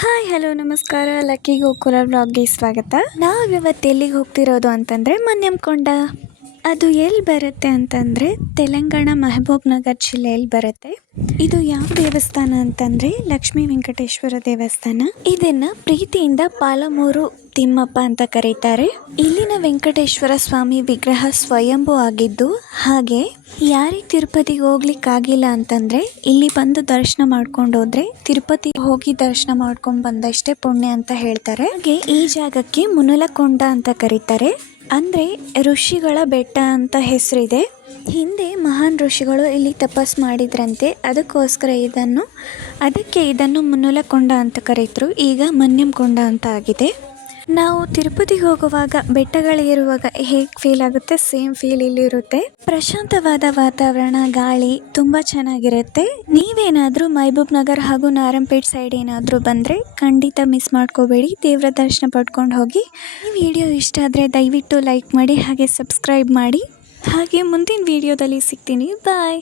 Hi hello ನಮಸ್ಕಾರ. Lucky Gokula ವ್ಲಾಗ್ಗೆ ಸ್ವಾಗತ. ನಾವಿವತ್ತು ಎಲ್ಲಿಗೆ ಹೋಗ್ತಿರೋದು ಅಂತಂದರೆ ಮನ್ಯಂಕೊಂಡ. ಅದು ಎಲ್ಲಿ ಬರುತ್ತೆ ಅಂತಂದರೆ ತೆಲಂಗಾಣ ಮೆಹಬೂಬ್ ನಗರ್ ಜಿಲ್ಲೆಯಲ್ಲಿ ಬರುತ್ತೆ. ಇದು ಯಾವ ದೇವಸ್ಥಾನ ಅಂತಂದರೆ ಲಕ್ಷ್ಮೀ ವೆಂಕಟೇಶ್ವರ ದೇವಸ್ಥಾನ. ಇದನ್ನು ಪ್ರೀತಿಯಿಂದ ಪಾಲಮೂರು ತಿಮ್ಮಪ್ಪ ಅಂತ ಕರೀತಾರೆ. ಇಲ್ಲಿನ ವೆಂಕಟೇಶ್ವರ ಸ್ವಾಮಿ ವಿಗ್ರಹ ಸ್ವಯಂಭೂ ಆಗಿದ್ದು, ಹಾಗೆ ಯಾರಿಗೆ ತಿರುಪತಿಗೆ ಹೋಗ್ಲಿಕ್ಕಾಗಿಲ್ಲ ಅಂತಂದರೆ ಇಲ್ಲಿ ಬಂದು ದರ್ಶನ ಮಾಡ್ಕೊಂಡು ಹೋದ್ರೆ ತಿರುಪತಿ ಹೋಗಿ ದರ್ಶನ ಮಾಡ್ಕೊಂಡು ಬಂದಷ್ಟೇ ಪುಣ್ಯ ಅಂತ ಹೇಳ್ತಾರೆ. ಹಾಗೆ ಈ ಜಾಗಕ್ಕೆ ಮುನಲಕೊಂಡ ಅಂತ ಕರೀತಾರೆ. ಅಂದರೆ ಋಷಿಗಳ ಬೆಟ್ಟ ಅಂತ ಹೆಸರಿದೆ. ಹಿಂದೆ ಮಹಾನ್ ಋಷಿಗಳು ಇಲ್ಲಿ ತಪಸ್ ಮಾಡಿದ್ರಂತೆ, ಅದಕ್ಕೋಸ್ಕರ ಅದಕ್ಕೆ ಇದನ್ನು ಮುನ್ನಲಕೊಂಡ ಅಂತ ಕರೀತರು. ಈಗ ಮನ್ಯಂಕೊಂಡ ಅಂತ ಆಗಿದೆ. ನಾವು ತಿರುಪತಿಗೆ ಹೋಗುವಾಗ ಬೆಟ್ಟಗಳಿರುವಾಗ ಹೇಗೆ ಫೀಲ್ ಆಗುತ್ತೆ, ಸೇಮ್ ಫೀಲ್ ಇಲ್ಲಿರುತ್ತೆ. ಪ್ರಶಾಂತವಾದ ವಾತಾವರಣ, ಗಾಳಿ ತುಂಬ ಚೆನ್ನಾಗಿರುತ್ತೆ. ನೀವೇನಾದರೂ ಮೆಹಬೂಬ್ ನಗರ್ ಹಾಗೂ ನಾರಂಪೇಟ್ ಸೈಡ್ ಏನಾದರೂ ಬಂದರೆ ಖಂಡಿತ ಮಿಸ್ ಮಾಡ್ಕೋಬೇಡಿ, ದೇವರ ದರ್ಶನ ಪಡ್ಕೊಂಡು ಹೋಗಿ. ಈ ವಿಡಿಯೋ ಇಷ್ಟ ಆದರೆ ದಯವಿಟ್ಟು ಲೈಕ್ ಮಾಡಿ, ಹಾಗೆ ಸಬ್ಸ್ಕ್ರೈಬ್ ಮಾಡಿ. ಹಾಗೆ ಮುಂದಿನ ವಿಡಿಯೋದಲ್ಲಿ ಸಿಗ್ತೀನಿ. ಬಾಯ್.